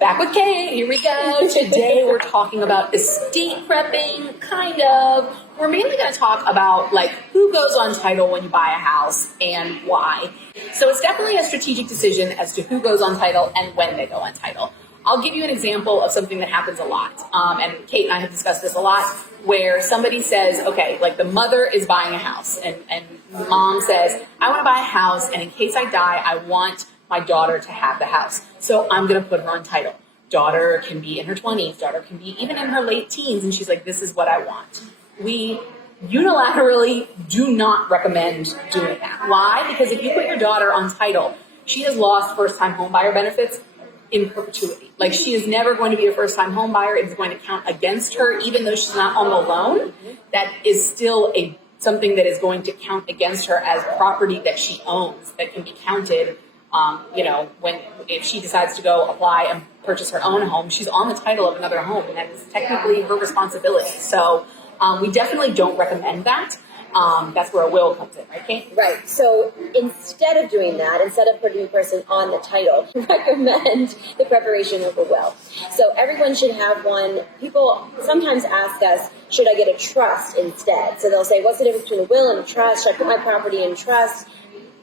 Back with Kate, here we go. Today we're talking about estate prepping, kind of. We're mainly going to talk about like who goes on title when you buy a house and why. So it's definitely a strategic decision as to who goes on title and when they go on title. I'll give you an example of something that happens a lot. And Kate and I have discussed this a lot, where somebody says, okay, like the mother is buying a house and mom says, I want to buy a house and in case I die, I want my daughter to have the house. So I'm going to put her on title. Daughter can be in her 20s. Daughter can be even in her late teens. And she's like, this is what I want. We unilaterally do not recommend doing that. Why? Because if you put your daughter on title, she has lost first-time home buyer benefits in perpetuity. Like she is never going to be a first-time home buyer. It's going to count against her, even though she's not on the loan. That is still something that is going to count against her as property that she owns that can be counted. If she decides to go apply and purchase her own home, she's on the title of another home, and that is technically her responsibility. So we definitely don't recommend that. That's where a will comes in, right, Kate? Right. So instead of doing that, instead of putting the person on the title, we recommend the preparation of a will. So everyone should have one. People sometimes ask us, should I get a trust instead? So they'll say, what's the difference between a will and a trust? Should I put my property in trust?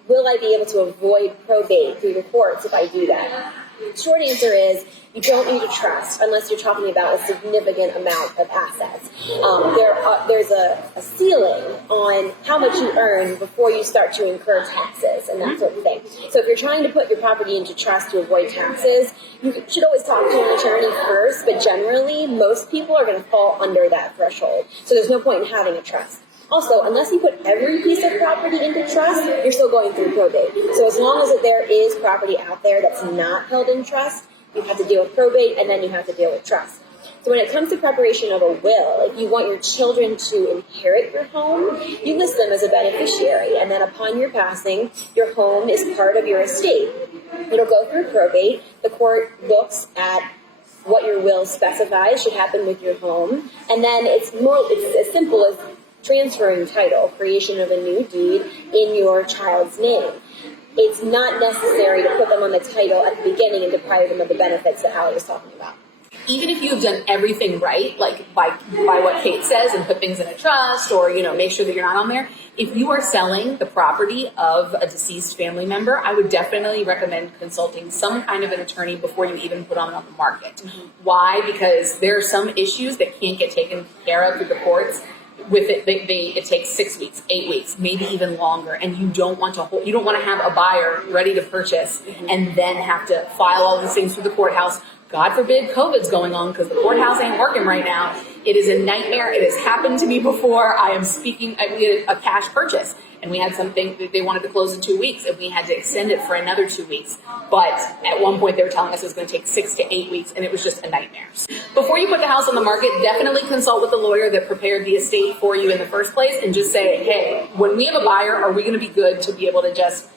Will I be able to avoid probate through the courts if I do that? Short answer is you don't need a trust unless you're talking about a significant amount of assets. There's a ceiling on how much you earn before you start to incur taxes and that sort of thing. So if you're trying to put your property into trust to avoid taxes, you should always talk to an attorney first, but generally most people are going to fall under that threshold. So there's no point in having a trust. Also, unless you put every piece of property into trust, you're still going through probate. So as long as there is property out there that's not held in trust, you have to deal with probate and then you have to deal with trust. So when it comes to preparation of a will, if you want your children to inherit your home, you list them as a beneficiary. And then upon your passing, your home is part of your estate. It'll go through probate. The court looks at what your will specifies should happen with your home. And then it's as simple as transferring title, creation of a new deed in your child's name. It's not necessary to put them on the title at the beginning and deprive them of the benefits that Hallie was talking about. Even if you've done everything right, like by what Kate says, and put things in a trust or, make sure that you're not on there, if you are selling the property of a deceased family member, I would definitely recommend consulting some kind of an attorney before you even put on the market. Mm-hmm. Why? Because there are some issues that can't get taken care of through the courts. With it, it takes 6 weeks, 8 weeks, maybe even longer, and you don't want to have a buyer ready to purchase and then have to file all these things through the courthouse. God forbid COVID's going on because the courthouse ain't working right now. It is a nightmare. It has happened to me before. We had a cash purchase and we had something that they wanted to close in 2 weeks and we had to extend it for another 2 weeks. But at one point they were telling us it was going to take 6 to 8 weeks and it was just a nightmare. Before you put the house on the market, definitely consult with the lawyer that prepared the estate for you in the first place and just say, hey, when we have a buyer, are we going to be good to be able to just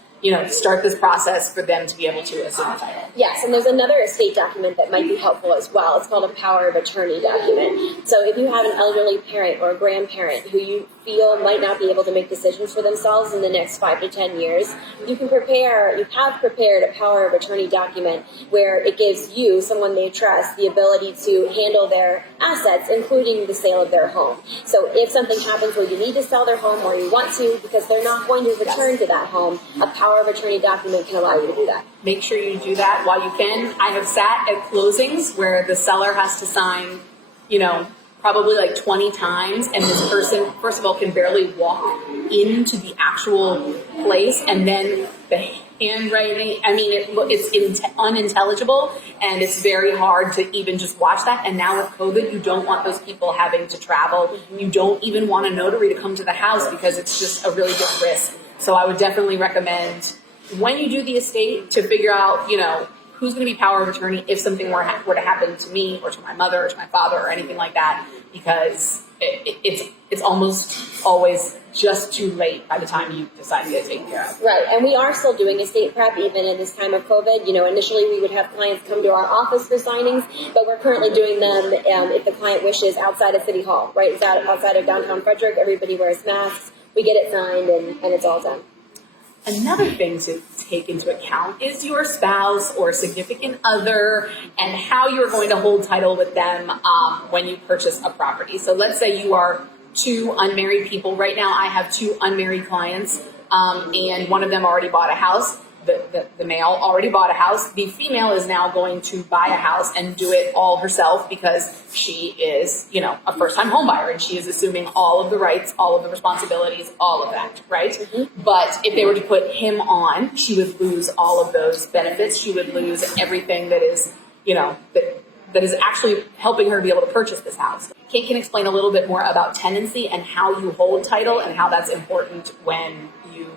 start this process for them to be able to assume the title? Yes, and there's another estate document that might be helpful as well. It's called a power of attorney document. So if you have an elderly parent or a grandparent who you feel might not be able to make decisions for themselves in the next 5 to 10 years, you have prepared a power of attorney document where it gives you, someone they trust, the ability to handle their assets, including the sale of their home. So if something happens where you need to sell their home or you want to because they're not going to return to that home, a power of attorney document can allow you to do that. Make sure you do that while you can. I have sat at closings where the seller has to sign, probably like 20 times, and this person, first of all, can barely walk into the actual place, and then the handwriting, it's unintelligible, and it's very hard to even just watch that. And now with COVID, you don't want those people having to travel. You don't even want a notary to come to the house because it's just a really big risk. So I would definitely recommend when you do the estate to figure out, who's going to be power of attorney if something were to happen to me or to my mother or to my father or anything like that, because it's almost always just too late by the time you decide to get it taken care of. Right, and we are still doing estate prep even in this time of COVID. Initially we would have clients come to our office for signings, but we're currently doing them if the client wishes outside of City Hall, right? It's outside of downtown Frederick. Everybody wears masks. We get it signed and it's all done. Another thing to take into account is your spouse or significant other and how you're going to hold title with them when you purchase a property. So let's say you are two unmarried people. Right now I have two unmarried clients and one of them already bought a house. The male already bought a house. The female is now going to buy a house and do it all herself because she is, a first-time home buyer and she is assuming all of the rights, all of the responsibilities, all of that, right? Mm-hmm. But if they were to put him on, she would lose all of those benefits. She would lose everything that is, that is actually helping her be able to purchase this house. Kate can explain a little bit more about tenancy and how you hold title and how that's important when you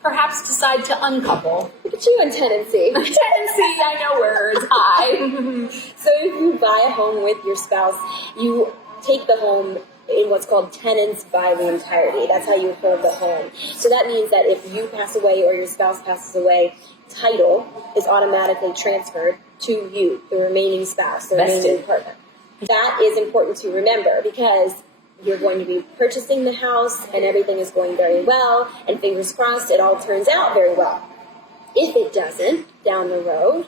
perhaps decide to uncouple. Look at you and tenancy. Tenancy, I know words. Hi. So if you buy a home with your spouse, you take the home in what's called tenants by the entirety. That's how you hold the home. So that means that if you pass away or your spouse passes away, title is automatically transferred to you, the remaining spouse, the remaining partner. That is important to remember because you're going to be purchasing the house and everything is going very well and fingers crossed it all turns out very well. If it doesn't, down the road,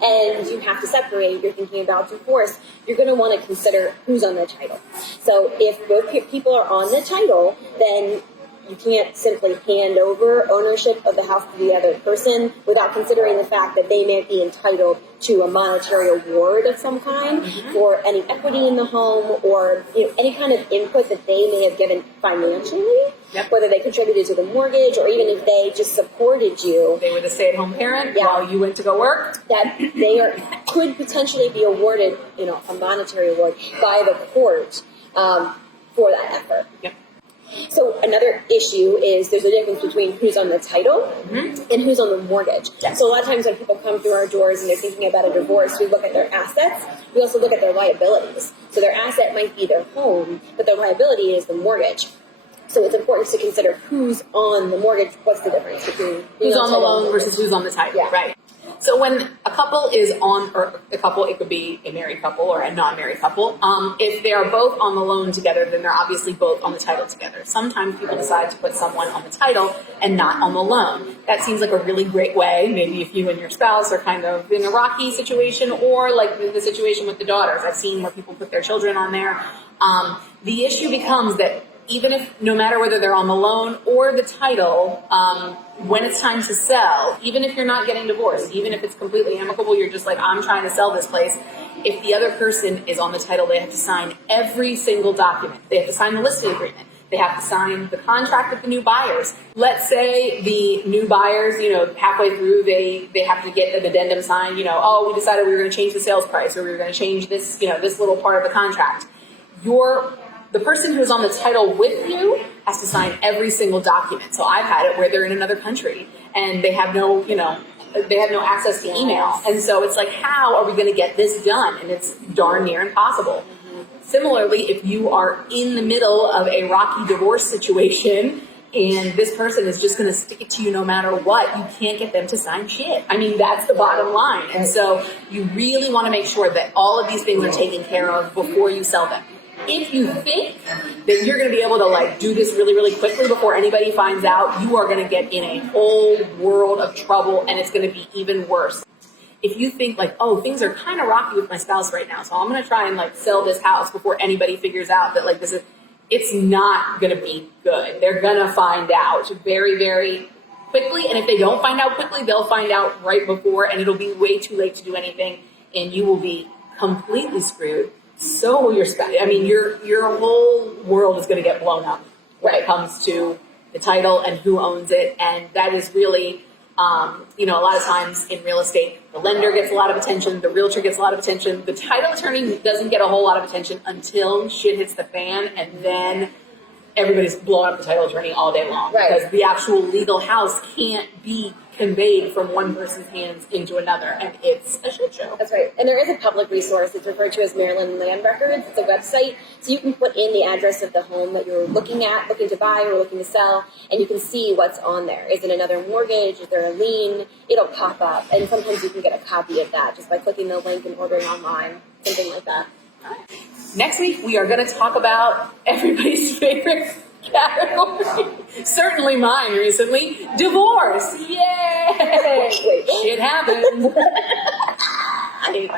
and you have to separate, you're thinking about divorce, you're going to want to consider who's on the title. So if both people are on the title, then you can't simply hand over ownership of the house to the other person without considering the fact that they may be entitled to a monetary award of some kind for any equity in the home or any kind of input that they may have given financially, whether they contributed to the mortgage or even if they just supported you. They were the stay-at-home parent while you went to go work. That they could potentially be awarded, a monetary award by the court for that effort. Yep. So another issue is there's a difference between who's on the title and who's on the mortgage. Yes. So a lot of times when people come through our doors and they're thinking about a divorce, we look at their assets. We also look at their liabilities. So their asset might be their home, but their liability is the mortgage. So it's important to consider who's on the mortgage. What's the difference between who's on the loan versus who's on the title, right? So when a couple is on, or a couple, it could be a married couple or a non-married couple, if they are both on the loan together, then they're obviously both on the title together. Sometimes people decide to put someone on the title and not on the loan. That seems like a really great way, maybe if you and your spouse are kind of in a rocky situation or like the situation with the daughters. I've seen where people put their children on there. The issue becomes that even if, no matter whether they're on the loan or the title, when it's time to sell, even if you're not getting divorced, even if it's completely amicable, you're just like, I'm trying to sell this place. If the other person is on the title, they have to sign every single document. They have to sign the listing agreement. They have to sign the contract with the new buyers. Let's say the new buyers, halfway through, they have to get an addendum signed, we decided we were going to change the sales price or we were going to change this, this little part of the contract. The person who's on the title with you has to sign every single document. So I've had it where they're in another country and they have no, they have no access to email. And so it's like, how are we going to get this done? And it's darn near impossible. Similarly, if you are in the middle of a rocky divorce situation and this person is just going to stick it to you no matter what, you can't get them to sign shit. I mean, that's the bottom line. And so you really want to make sure that all of these things are taken care of before you sell them. If you think that you're going to be able to do this really, really quickly before anybody finds out, you are going to get in a whole world of trouble and it's going to be even worse. If you think things are kind of rocky with my spouse right now, so I'm going to try and sell this house before anybody figures out that it's not going to be good. They're going to find out very, very quickly. And if they don't find out quickly, they'll find out right before and it'll be way too late to do anything and you will be completely screwed. So will your spouse. I mean, your whole world is going to get blown up when it comes to the title and who owns it. And that is really, a lot of times in real estate, the lender gets a lot of attention, the realtor gets a lot of attention, the title attorney doesn't get a whole lot of attention until shit hits the fan, and then everybody's blowing up the title attorney all day long because the actual legal house can't be conveyed from one person's hands into another, and it's a shit show. That's right. And there is a public resource. It's referred to as Maryland Land Records. It's a website, so you can put in the address of the home that you're looking to buy or looking to sell, and you can see what's on there. Is it another mortgage? Is there a lien? It'll pop up, and sometimes you can get a copy of that just by clicking the link and ordering online, something like that. Next week, we are going to talk about everybody's favorite category. Certainly mine recently. Divorce. Yay! Wait. Shit happens. I hate